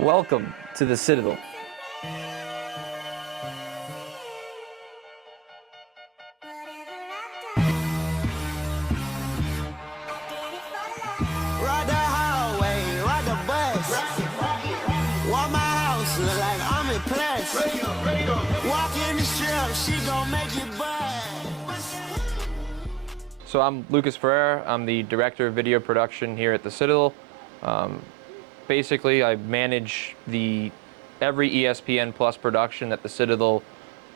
Welcome to the Citadel. Ride the hallway, ride the bus. Walk my house, look like I'm in plus. Walk in the strip, she gon' make it buzz. So I'm Lucas Ferrer. I'm the Director of Video Production here at the Citadel. Basically, I manage every ESPN Plus production that the Citadel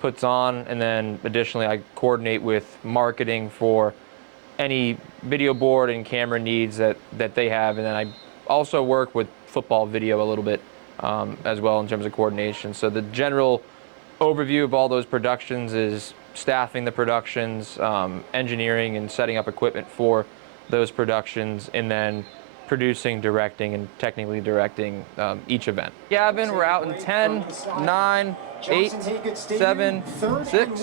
puts on, and then additionally I coordinate with marketing for any video board and camera needs that they have, and then I also work with football video a little bit as well in terms of coordination. So the general overview of all those productions is staffing the productions, engineering and setting up equipment for those productions, and then producing, directing, and technically directing each event. Gavin, we're out in 10, 9, 8, 7, 6,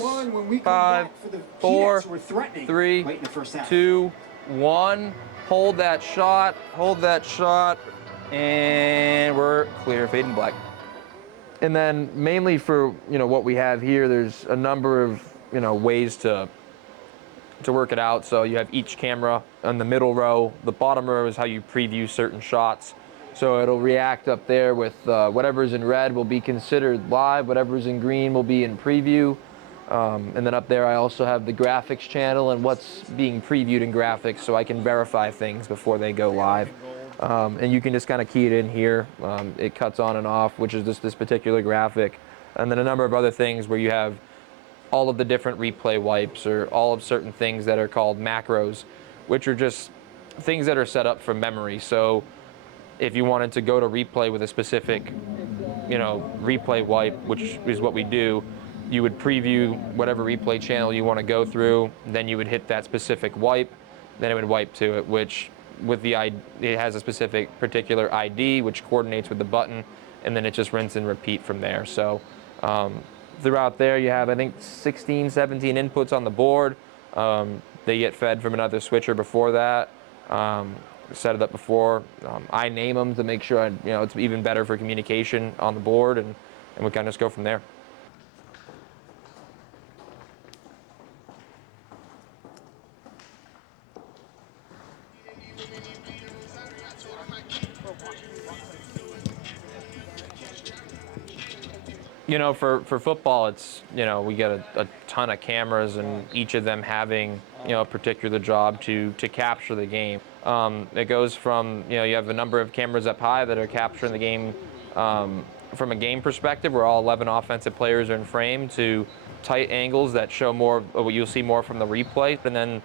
5, 4, 3, 2, 1. Hold that shot, and we're clear, fade and black. And then mainly for what we have here, there's a number of ways to work it out. So you have each camera on the middle row. The bottom row is how you preview certain shots. So it'll react up there with whatever's in red will be considered live, whatever's in green will be in preview. And then up there I also have the graphics channel and what's being previewed in graphics, so I can verify things before they go live. And you can just kind of key it in here. It cuts on and off, which is just this particular graphic. And then a number of other things where you have all of the different replay wipes or all of certain things that are called macros, which are just things that are set up for memory. So if you wanted to go to replay with a specific, replay wipe, which is what we do, you would preview whatever replay channel you want to go through, then you would hit that specific wipe, then it would wipe to it, which it has a specific particular ID, which coordinates with the button, and then it just rinse and repeat from there. So throughout there you have, I think, 16, 17 inputs on the board. They get fed from another switcher before that. Set it up before. I name them to make sure it's even better for communication on the board, and we kind of just go from there. For football, it's, we get a ton of cameras, and each of them having, a particular job to capture the game. It goes from, you have a number of cameras up high that are capturing the game from a game perspective, where all 11 offensive players are in frame, to tight angles that show more of what you'll see more from the replay. And then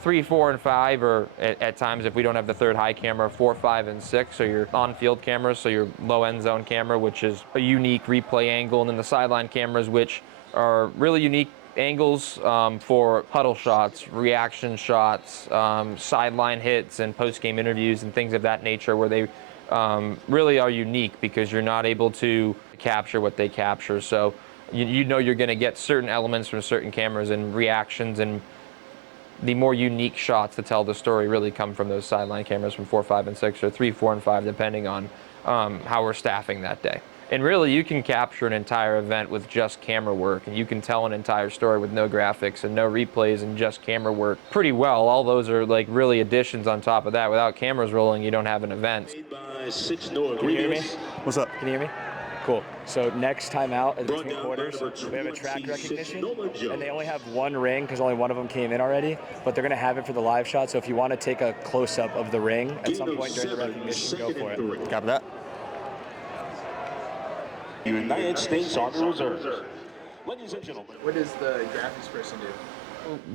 3, 4, and 5, or at times, if we don't have the third high camera, 4, 5, and 6 are your on-field cameras, so your low end zone camera, which is a unique replay angle, and then the sideline cameras, which are really unique angles for huddle shots, reaction shots, sideline hits, and post-game interviews, and things of that nature, where they really are unique because you're not able to capture what they capture. So you're going to get certain elements from certain cameras and reactions, and the more unique shots to tell the story really come from those sideline cameras from 4, 5, and 6, or 3, 4, and 5, depending on how we're staffing that day. And really, you can capture an entire event with just camera work, and you can tell an entire story with no graphics and no replays and just camera work pretty well. All those are like really additions on top of that. Without cameras rolling, you don't have an event. Can you hear me? What's up? Can you hear me? Cool. So next time out in between quarters, we have a track recognition, and they only have one ring because only one of them came in already, but they're going to have it for the live shot. So if you want to take a close-up of the ring at some point during the recognition, go for it. Copy that. United States Army Reserve. Ladies and gentlemen. What does the graphics person do?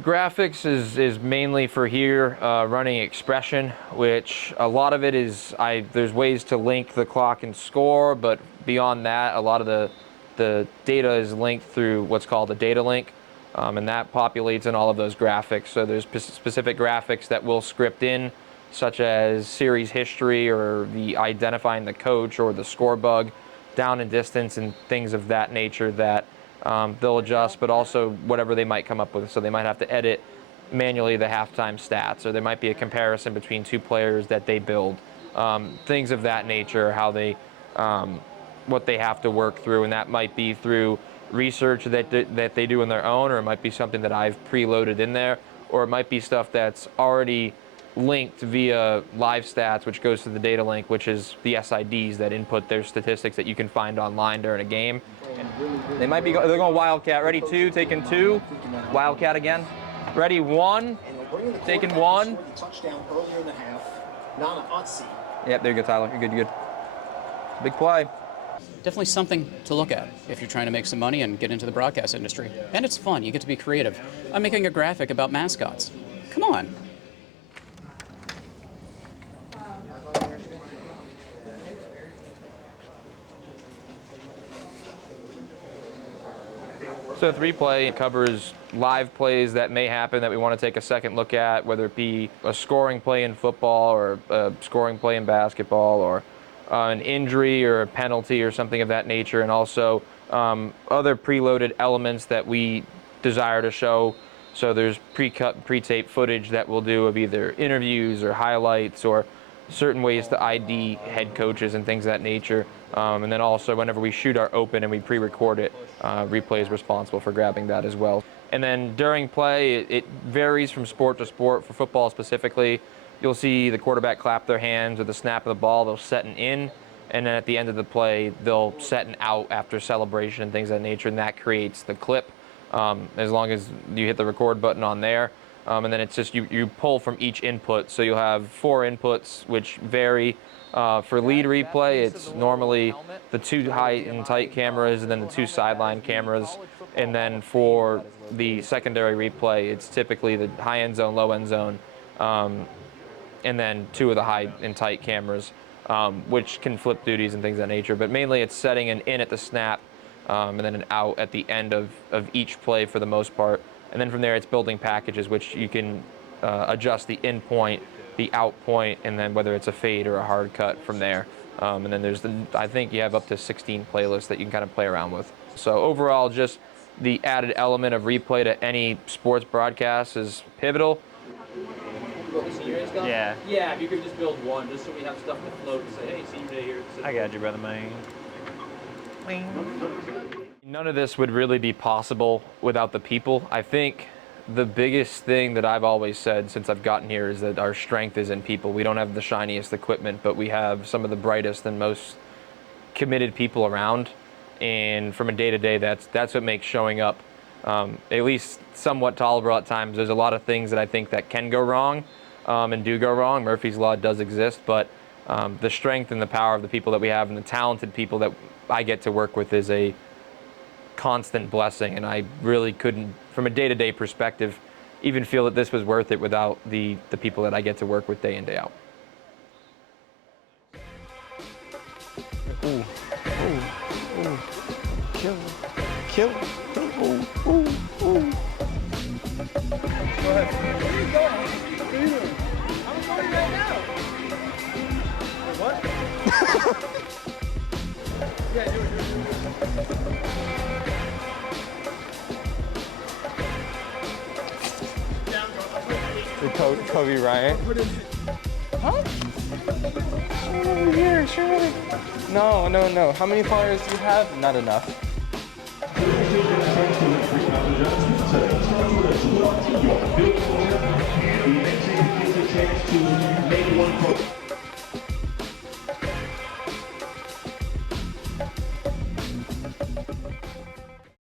Graphics is mainly for here, running expression, which a lot of it is, there's ways to link the clock and score, but beyond that, a lot of the data is linked through what's called a data link, and that populates in all of those graphics. So there's specific graphics that we'll script in, such as series history, or the identifying the coach, or the score bug, down and distance, and things of that nature that they'll adjust, but also whatever they might come up with. So they might have to edit manually the halftime stats, or there might be a comparison between two players that they build. Things of that nature, how they what they have to work through, and that might be through research that they do on their own, or it might be something that I've preloaded in there, or it might be stuff that's already linked via live stats, which goes to the data link, which is the SIDs that input their statistics that you can find online during a game. They might be they're going Wildcat. Ready, 2, taking 2. Wildcat again. Ready, 1, taking 1. Touchdown earlier in the half. Nana Otzi. Yep, there you go, Tyler. You're good, you're good. Big play. Definitely something to look at if you're trying to make some money and get into the broadcast industry. And it's fun. You get to be creative. I'm making a graphic about mascots. Come on. So 3Play covers live plays that may happen that we want to take a second look at, whether it be a scoring play in football or a scoring play in basketball, or an injury or a penalty or something of that nature, and also other preloaded elements that we desire to show. So there's pre-cut, pre-tape footage that we'll do of either interviews or highlights or certain ways to ID head coaches and things of that nature. And then also whenever we shoot our open and we pre-record it, Replay is responsible for grabbing that as well. And then during play, it varies from sport to sport. For football specifically, you'll see the quarterback clap their hands with the snap of the ball. They'll set an in, and then at the end of the play, they'll set an out after celebration and things of that nature, and that creates the clip as long as you hit the record button on there. And then it's just you pull from each input. So you'll have 4 inputs, which vary. For lead replay, it's normally the 2 high and tight cameras and then the 2 sideline cameras. And then for the secondary replay, it's typically the high end zone, low end zone, and then 2 of the high and tight cameras, which can flip duties and things of that nature. But mainly it's setting an in at the snap and then an out at the end of each play for the most part. And then from there, it's building packages, which you can adjust the in point, the out point, and then whether it's a fade or a hard cut from there. And then there's I think you have up to 16 playlists that you can kind of play around with. So overall, just the added element of replay to any sports broadcast is pivotal. Yeah. Yeah, if you could just build one, just so we have stuff to float and say, hey, senior day here. I got you, brother man. None of this would really be possible without the people. I think the biggest thing that I've always said since I've gotten here is that our strength is in people. We don't have the shiniest equipment, but we have some of the brightest and most committed people around. And from a day-to-day, that's what makes showing up at least somewhat tolerable at times. There's a lot of things that I think that can go wrong and do go wrong. Murphy's Law does exist, but the strength and the power of the people that we have and the talented people that I get to work with is a constant blessing, and I really couldn't, from a day-to-day perspective, even feel that this was worth it without the people that I get to work with day in, day out. Ooh, ooh, ooh, kill, kill, ooh, ooh, ooh. Go ahead. Where are you going? Where are you going? I'm going right now. What? Yeah, do it. Kobe Bryant. Huh? Over here, surely. No. How many followers do you have? Not enough. Your